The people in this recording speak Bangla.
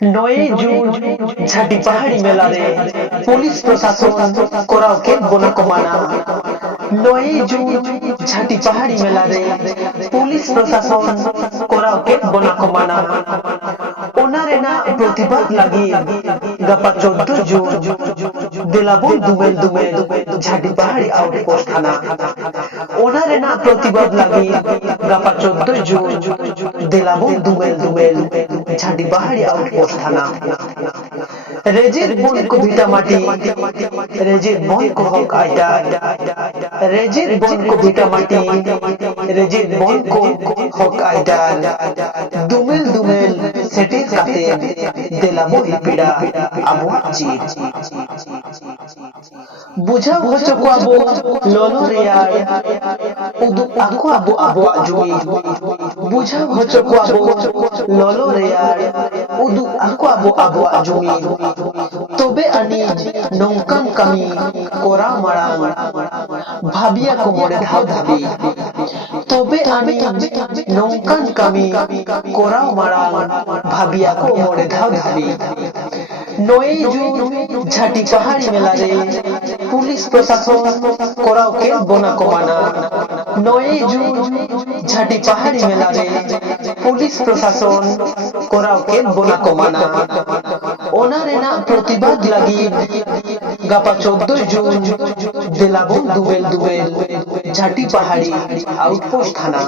9 জুন ঝাটি পাহাড়ি মেলারে পুলিশ প্রশাসন করাওকে বনা কমানা। 9 জুন ঝাটি পাহাড়ি মেলারে পুলিশ প্রশাসন করাওকে বনা কমানা। ওনারে না প্রতিবাদ লাগি গাপা 14 জুন দিলাবুল দুমেল দুমেল ঝাটি পাহাড়ি আউটপোস্ট থানা। ওনারে না প্রতিবাদ লাগি গাপা 14 জুন দিলাবুল দুমেল দুমেল ঝাটি পাহাড়ি আউটপোস্ট থানা। रेजित बन को भीटा माटी रेजित बन को हक आइटा रेजित बन को भीटा माटी रेजित बन को हक आइटा दुमेल दुमेल सेटिंग काते देलाबो हिपिड़ा आबो चीज बुझा होचो को आबो लोलो रेयार उदु आको आबो आबो जुई बुझा होचो को आबो लोलो रेयार उदु आको आबो आबो जुई तबे आनिज नौकान कमी कोरा मारांग भाबिया को मोड़े धाव धाबी तबे आनिज नौकान कमी कोरा मारांग भाबिया को मोड़े धाव धाबी। 9 जून ঝাটি পাহাড়ি মেলারে পুলিশ প্রশাসন করাওকে বনা কমানা। 9 জুন ঝাটি পাহাড়ি মেলারে পুলিশ প্রশাসন করাওকে বনা কমানা। ওনারে না প্রতিবাদ লাগি গাপা 14 জুন দিলাবো দুবেল দুবেল ঝাটি পাহাড়ি আউটপোস্ট থানা।